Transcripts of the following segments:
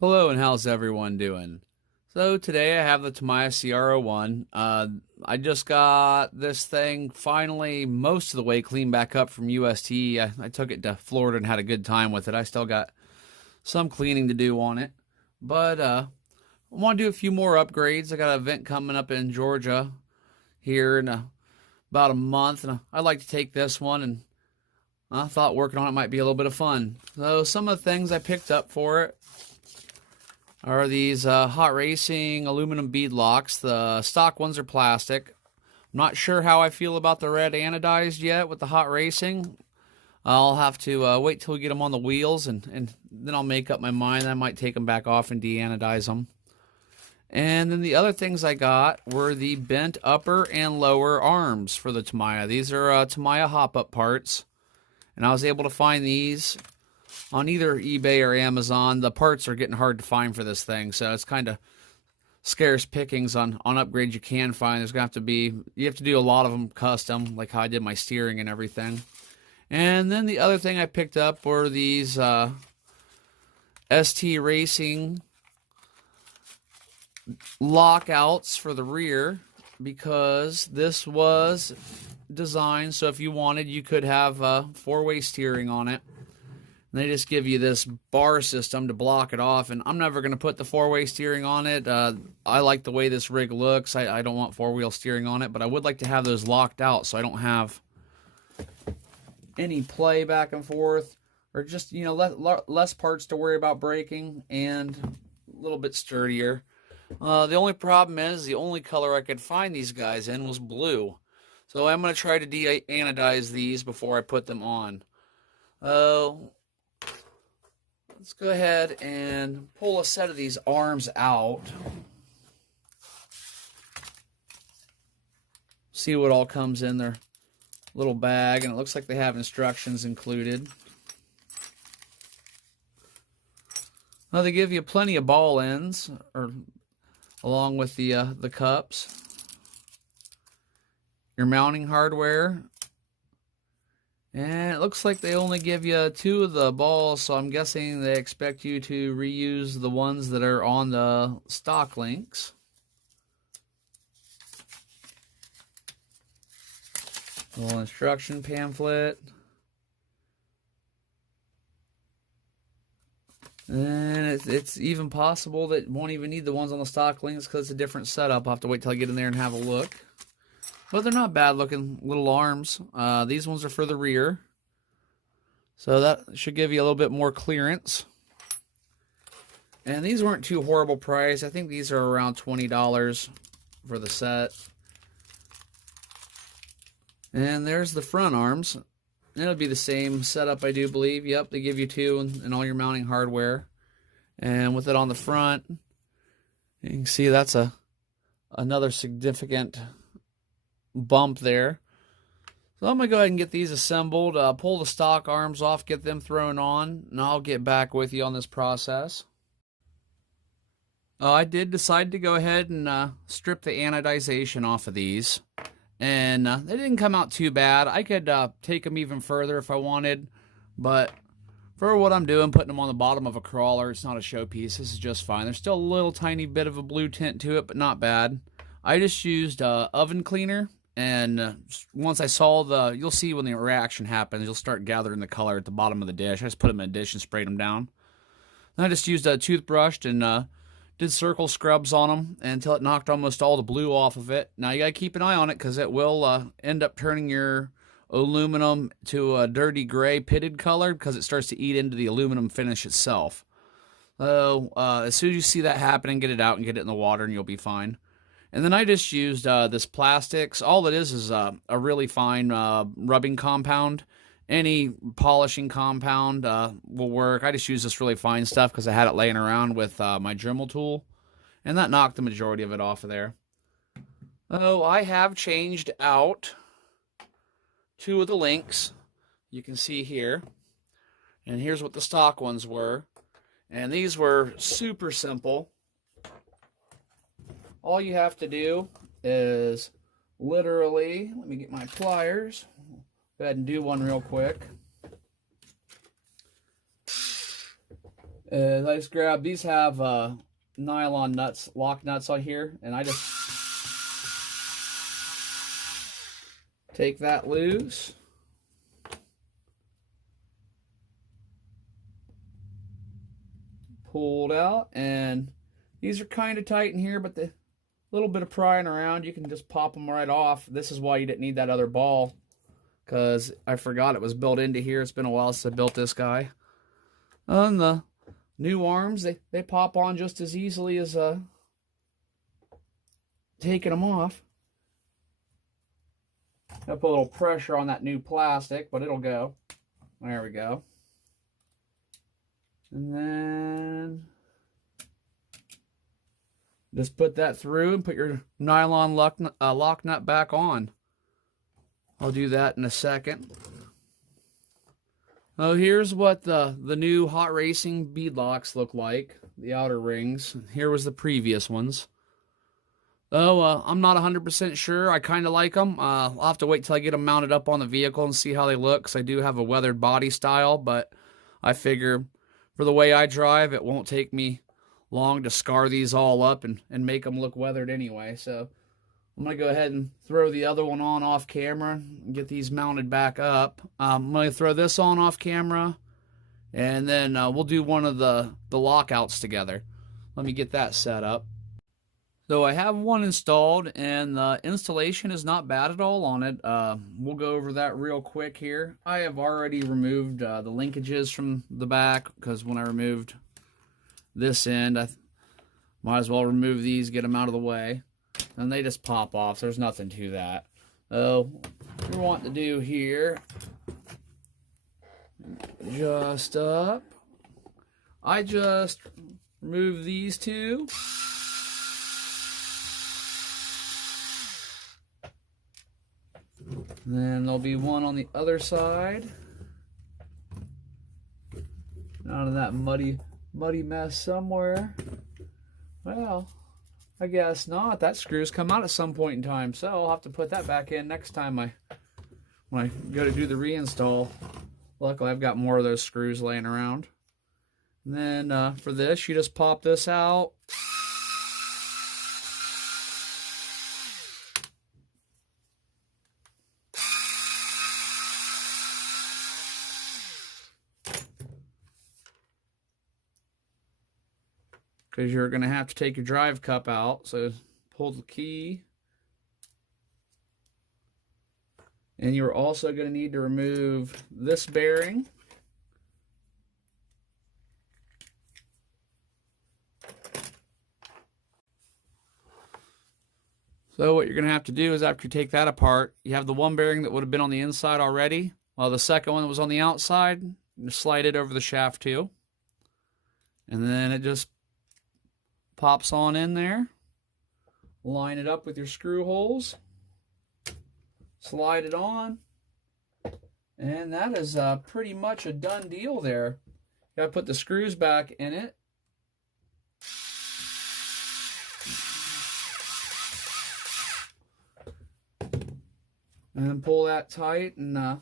Hello, and how's everyone doing? So today I have the Tamiya CR-01. I just got this thing finally most of the way cleaned back up from UST. I took it to Florida and had a good time with it. I still got some cleaning to do on it, but I want to do a few more upgrades. I got an event coming up in Georgia here in about a month, and I'd like to take this one, and I thought working on it might be a little bit of fun. So some of the things I picked up for it are these hot racing aluminum bead locks. The stock ones are plastic. I'm not sure how I feel about the red anodized yet with the hot racing. I'll have to wait till we get them on the wheels, and then I'll make up my mind. I might take them back off and de-anodize them. And then the other things I got were the bent upper and lower arms for the Tamiya. These are Tamiya hop-up parts, and I was able to find these on either eBay or Amazon. The parts are getting hard to find for this thing, so it's kind of scarce pickings on upgrades you can find. There's going to have to be, you have to do a lot of them custom, like how I did my steering and everything. And then the other thing I picked up were these ST Racing lockouts for the rear, because this was designed so if you wanted, you could have four-way steering on it. And they just give you this bar system to block it off, and I'm never going to put the four-way steering on it. I like the way this rig looks. I don't want four-wheel steering on it, but I would like to have those locked out so I don't have any play back and forth, or just, you know, less parts to worry about breaking and a little bit sturdier. The only problem is the only color I could find these guys in was blue. So I'm going to try to de-anodize these before I put them on. Let's go ahead and pull a set of these arms out. See what all comes in their little bag, and it looks like they have instructions included. Well, they give you plenty of ball ends, or along with the cups. Your mounting hardware. And it looks like they only give you 2 of the balls, so I'm guessing they expect you to reuse the ones that are on the stock links. A little instruction pamphlet. And it's even possible that you won't even need the ones on the stock links because it's a different setup. I'll have to wait till I get in there and have a look. But they're not bad looking little arms. These ones are for the rear, so that should give you a little bit more clearance. And these weren't too horrible price. I think these are around $20 for the set. And there's the front arms. It'll be the same setup, I do believe. Yep, they give you 2 and all your mounting hardware. And with it on the front, you can see that's another significant bump there. So I'm going to go ahead and get these assembled, pull the stock arms off, get them thrown on, and I'll get back with you on this process. I did decide to go ahead and strip the anodization off of these, and they didn't come out too bad. I could take them even further if I wanted, but for what I'm doing, putting them on the bottom of a crawler, it's not a showpiece. This is just fine. There's still a little tiny bit of a blue tint to it, but not bad. I just used oven cleaner. And once I saw you'll see when the reaction happens, you'll start gathering the color at the bottom of the dish. I just put them in a dish and sprayed them down. Then I just used a toothbrush and did circle scrubs on them until it knocked almost all the blue off of it. Now you gotta keep an eye on it because it will end up turning your aluminum to a dirty gray pitted color because it starts to eat into the aluminum finish itself. So as soon as you see that happening, get it out and get it in the water and you'll be fine. And then I just used this plastics. All it is a really fine rubbing compound. Any polishing compound will work. I just used this really fine stuff because I had it laying around with my Dremel tool. And that knocked the majority of it off of there. Oh, I have changed out 2 of the links. You can see here. And here's what the stock ones were. And these were super simple. All you have to do is literally, let me get my pliers. Go ahead and do one real quick. I just grabbed, these have nylon nuts, lock nuts on here, and I just take that loose. Pulled out, and these are kind of tight in here, but the little bit of prying around, you can just pop them right off. This is why you didn't need that other ball, because I forgot it was built into here. It's been a while since I built this guy. And the new arms, they pop on just as easily as taking them off. I'll put a little pressure on that new plastic, but it'll go. There we go. And then just put that through and put your nylon lock nut back on. I'll do that in a second. Oh, here's what the new hot racing bead locks look like, the outer rings. Here was the previous ones. Oh, I'm not 100% sure. I kind of like them. I'll have to wait till I get them mounted up on the vehicle and see how they look, because I do have a weathered body style, but I figure for the way I drive, it won't take me long to scar these all up and make them look weathered anyway. So I'm going to go ahead and throw the other one on off camera and get these mounted back up. I'm going to throw this on off camera, and then we'll do one of the lockouts together. Let me get that set up. So I have one installed, and the installation is not bad at all on it. We'll go over that real quick here. I have already removed the linkages from the back, because when I removed this end, I might as well remove these, get them out of the way. And they just pop off. There's nothing to that. So what we want to do here, just up. I just remove these two. And then there'll be one on the other side. Out of that muddy mess somewhere. Well, I guess not. That screw's come out at some point in time, so I'll have to put that back in next time when I go to do the reinstall. Luckily, I've got more of those screws laying around. And then for this, you just pop this out. Because you're going to have to take your drive cup out. So pull the key. And you're also going to need to remove this bearing. So what you're going to have to do is, after you take that apart, you have the one bearing that would have been on the inside already, while the second one that was on the outside, you slide it over the shaft too. And then it just pops on in there. Line it up with your screw holes. Slide it on. And that is pretty much a done deal there. You gotta put the screws back in it. And pull that tight. And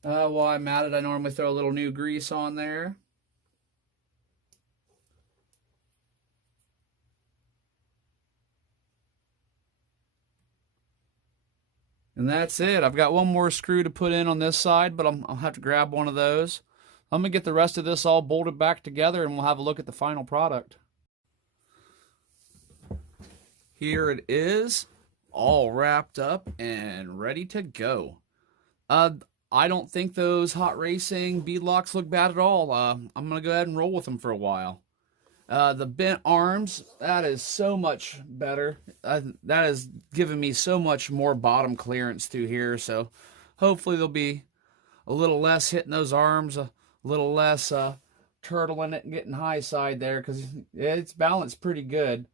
while I'm at it, I normally throw a little new grease on there. And that's it. I've got one more screw to put in on this side, but I'll have to grab one of those. I'm going to get the rest of this all bolted back together, and we'll have a look at the final product. Here it is, all wrapped up and ready to go. I don't think those hot racing bead locks look bad at all. I'm going to go ahead and roll with them for a while. The bent arms, that is so much better. That has given me so much more bottom clearance through here, so hopefully there'll be a little less hitting those arms, a little less turtling it and getting high side there, because it's balanced pretty good.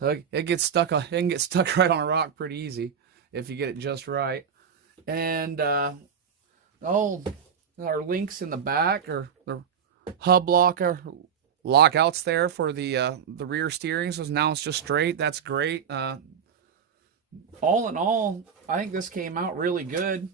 It gets stuck. It can get stuck right on a rock pretty easy if you get it just right. And our links in the back, or the hub locker lockouts there for the rear steering, so now it's just straight. That's great. All in all, I think this came out really good.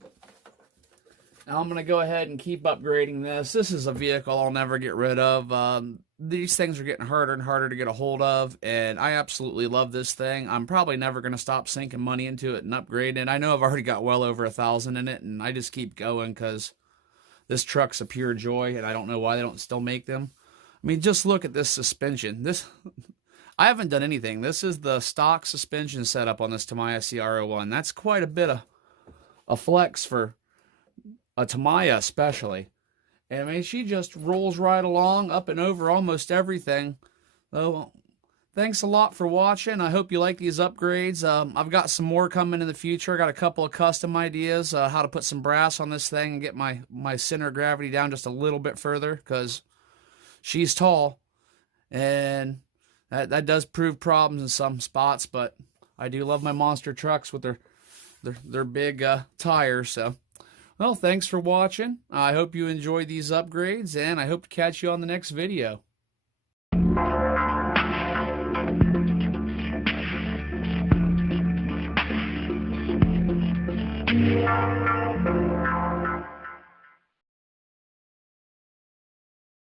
Now I'm going to go ahead and keep upgrading this. This is a vehicle I'll never get rid of. These things are getting harder and harder to get a hold of, and I absolutely love this thing. I'm probably never going to stop sinking money into it and upgrading it. I know I've already got well over 1,000 in it, and I just keep going because this truck's a pure joy, and I don't know why they don't still make them. I mean, just look at this suspension. I haven't done anything. This is the stock suspension setup on this Tamiya CR-01. That's quite a bit of a flex for a Tamiya especially. And I mean, she just rolls right along, up and over almost everything. So, thanks a lot for watching. I hope you like these upgrades. I've got some more coming in the future. I got a couple of custom ideas, how to put some brass on this thing and get my center of gravity down just a little bit further, because she's tall. And that does prove problems in some spots, but I do love my monster trucks with their big tires. So, well, thanks for watching. I hope you enjoyed these upgrades, and I hope to catch you on the next video.